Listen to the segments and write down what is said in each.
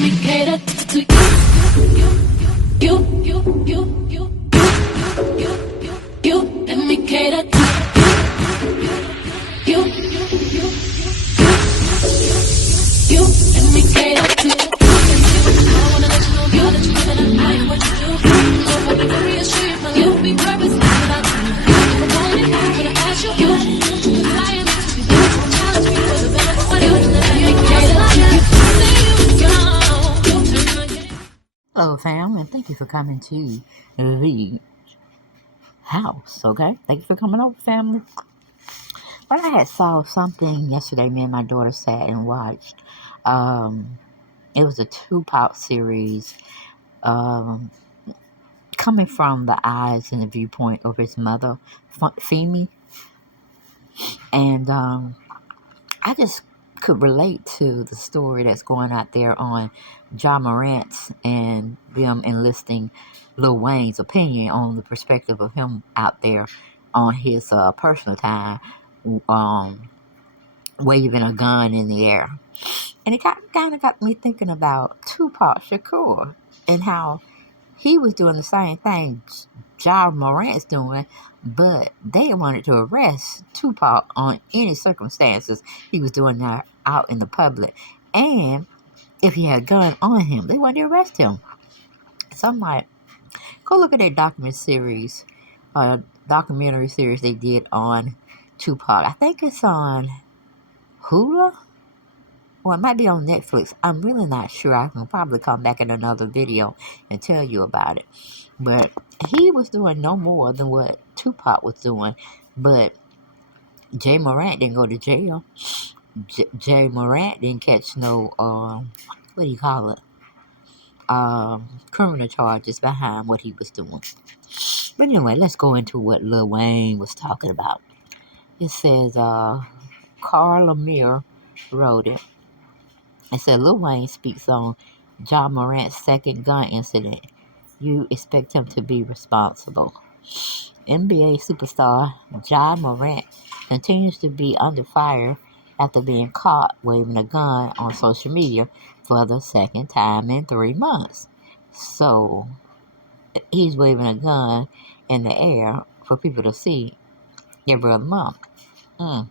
me cater to you. Let me cater to you. Let me cater to you. I wanna let you know, girl, that you live in a life what you do. So if I be very assured, my life will be purpose without you. If I want it, I'm gonna ask you. I am to be there. Challenge me for the better for you. Let me cater to you. Hello, fam, and thank you for coming to the house, okay? Thank you for coming over, family. But I had saw something yesterday, me and my daughter sat and watched. It was a Tupac series coming from the eyes and the viewpoint of his mother, Femi. And I just could relate to the story that's going out there on Morant and them enlisting Lil Wayne's opinion on the perspective of him out there on his personal time, waving a gun in the air. And it kind of got me thinking about Tupac Shakur and how he was doing the same thing Morant's doing, but they wanted to arrest Tupac on any circumstances he was doing that out in the public. And if he had a gun on him, they wanted to arrest him. So I'm like, go look at that documentary series they did on Tupac. I think it's on Hulu, or it might be on Netflix. I'm really not sure. I can probably come back in another video and tell you about it. But he was doing no more than what Tupac was doing. But Jay Morant didn't go to jail. Jay Morant didn't catch no, what do you call it? Criminal charges behind what he was doing. But anyway, let's go into what Lil Wayne was talking about. It says, Carla Meir wrote it. It said, Lil Wayne speaks on Morant's second gun incident. You expect him to be responsible. NBA superstar Morant continues to be under fire after being caught waving a gun on social media for the second time in 3 months. So he's waving a gun in the air for people to see every other month. The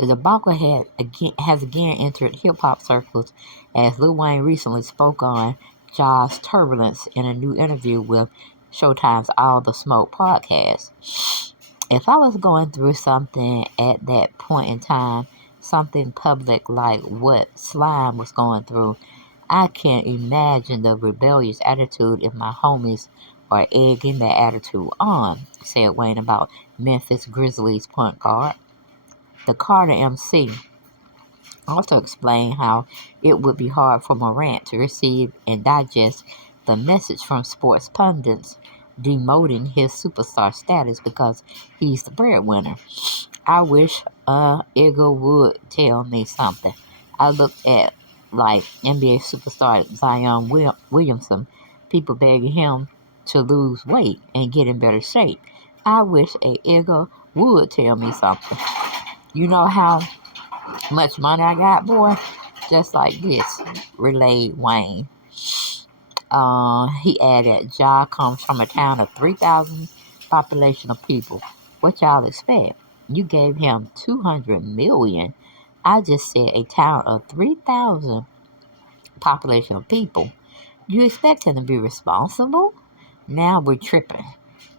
debacle has again entered hip-hop circles as Lil Wayne recently spoke on Ja's turbulence in a new interview with Showtime's All the Smoke podcast. If I was going through something at that point in time, something public like what Slime was going through, I can't imagine the rebellious attitude if my homies are egging that attitude on, said Wayne about Memphis Grizzlies point guard. The Carter MC also explained how it would be hard for Morant to receive and digest the message from sports pundits demoting his superstar status because he's the breadwinner. I wish Igor would tell me something. I looked at like NBA superstar Zion Williamson, people begging him to lose weight and get in better shape. I wish Igor would tell me something. You know how much money I got, boy? Just like this, relayed Wayne. He added, Ja comes from a town of 3,000 population of people. What y'all expect? You gave him 200 million. I just said a town of 3,000 population of people. You expect him to be responsible? Now we're tripping.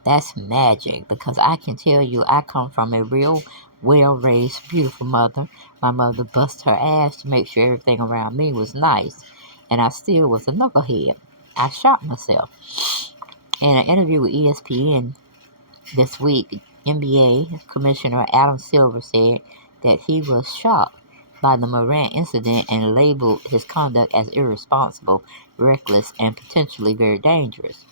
That's magic, because I can tell you I come from a real well-raised, beautiful mother. My mother busted her ass to make sure everything around me was nice, and I still was a knucklehead. I shot myself. In an interview with ESPN this week, NBA Commissioner Adam Silver said that he was shocked by the Morant incident and labeled his conduct as irresponsible, reckless, and potentially very dangerous.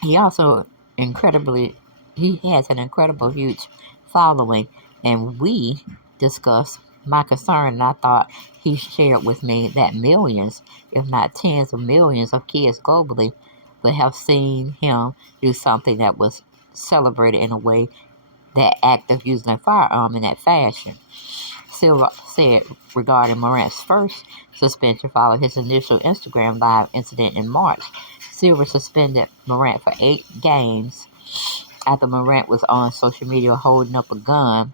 He also has an incredible huge following, and we discussed my concern, and I thought he shared with me that millions, if not tens of millions of kids globally would have seen him do something that was celebrated in a way, that act of using a firearm in that fashion. Silva said regarding Morant's first suspension following his initial Instagram Live incident in March. Silva suspended Morant for 8 games after Morant was on social media holding up a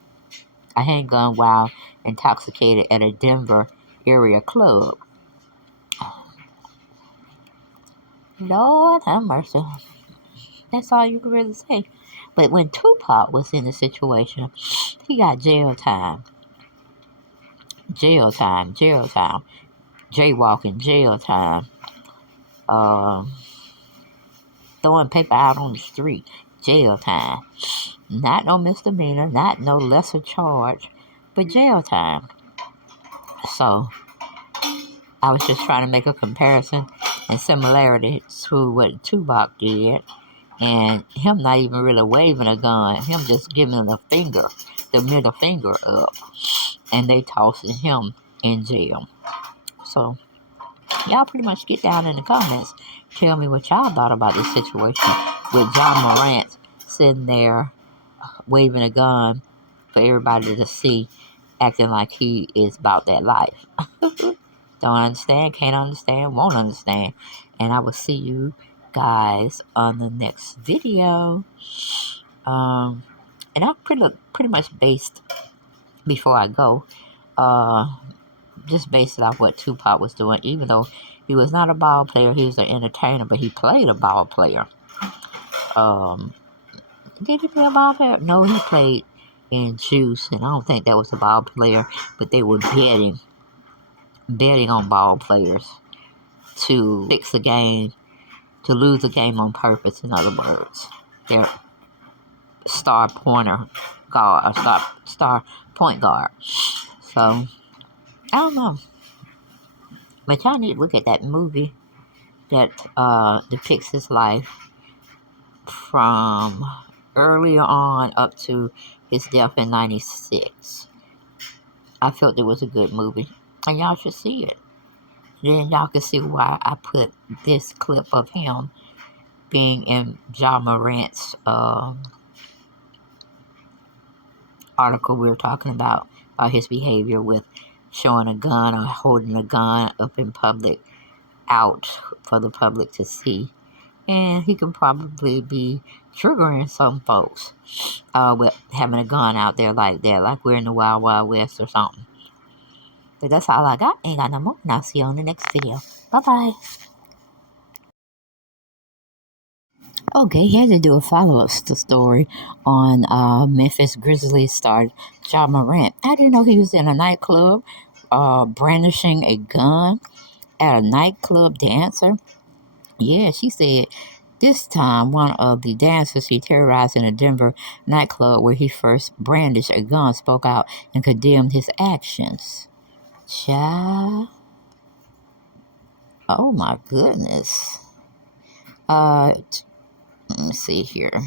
handgun, while intoxicated at a Denver area club. Lord have mercy. That's all you can really say. But when Tupac was in the situation, he got jail time. Jaywalking, jail time. Throwing paper out on the street, jail time. Not no misdemeanor, not no lesser charge, but jail time. So I was just trying to make a comparison and similarity to what Tupac did, and him not even really waving a gun, him just giving the middle finger up, and they tossing him in jail. So y'all pretty much get down in the comments, tell me what y'all thought about this situation with John Morant sitting there waving a gun for everybody to see, acting like he is about that life. Don't understand, can't understand, won't understand. And I will see you guys on the next video. And I pretty much based, before I go, just based it off what Tupac was doing. Even though he was not a ball player, he was an entertainer, but he played a ball player. Did he play a ball player? No, he played in Juice, and I don't think that was a ball player, but they were betting on ball players to fix a game, to lose a game on purpose, in other words. Their star point guard. So, I don't know. But y'all need to look at that movie that depicts his life from earlier on up to his death in 96. I felt it was a good movie, and y'all should see it. Then y'all can see why I put this clip of him being in Ja Morant's article we were talking about his behavior with showing a gun or holding a gun up in public, out for the public to see. And he can probably be triggering some folks with having a gun out there like that, like we're in the Wild Wild West or something. But that's all I got. Ain't got no more. And I'll see you on the next video. Bye-bye. Okay, had to do a follow-up story on Memphis Grizzlies star Ja Morant. I didn't know he was in a nightclub brandishing a gun at a nightclub dancer. Yeah, she said this time one of the dancers he terrorized in a Denver nightclub where he first brandished a gun spoke out and condemned his actions. Child. Oh my goodness. Let me see here.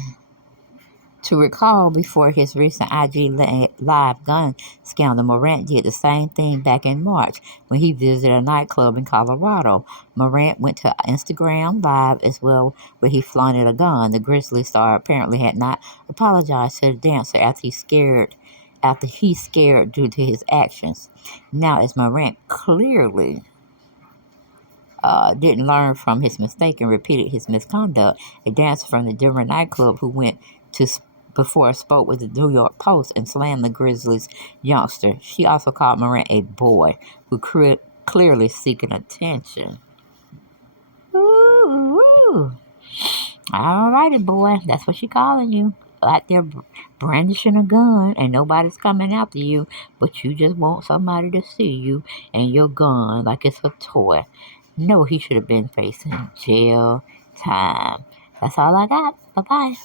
To recall, before his recent IG Live gun scandal, Morant did the same thing back in March when he visited a nightclub in Colorado. Morant went to Instagram Live as well, where he flaunted a gun. The Grizzly star apparently had not apologized to the dancer after he scared due to his actions. Now, as Morant clearly didn't learn from his mistake and repeated his misconduct, a dancer from the Denver nightclub who went to before spoke with the New York Post and slammed the Grizzlies youngster. She also called Morant a boy who clearly seeking attention. Ooh. Alrighty, boy. That's what she calling you. Out there brandishing a gun and nobody's coming after you, but you just want somebody to see you and your gun like it's a toy. No, he should have been facing jail time. That's all I got. Bye-bye.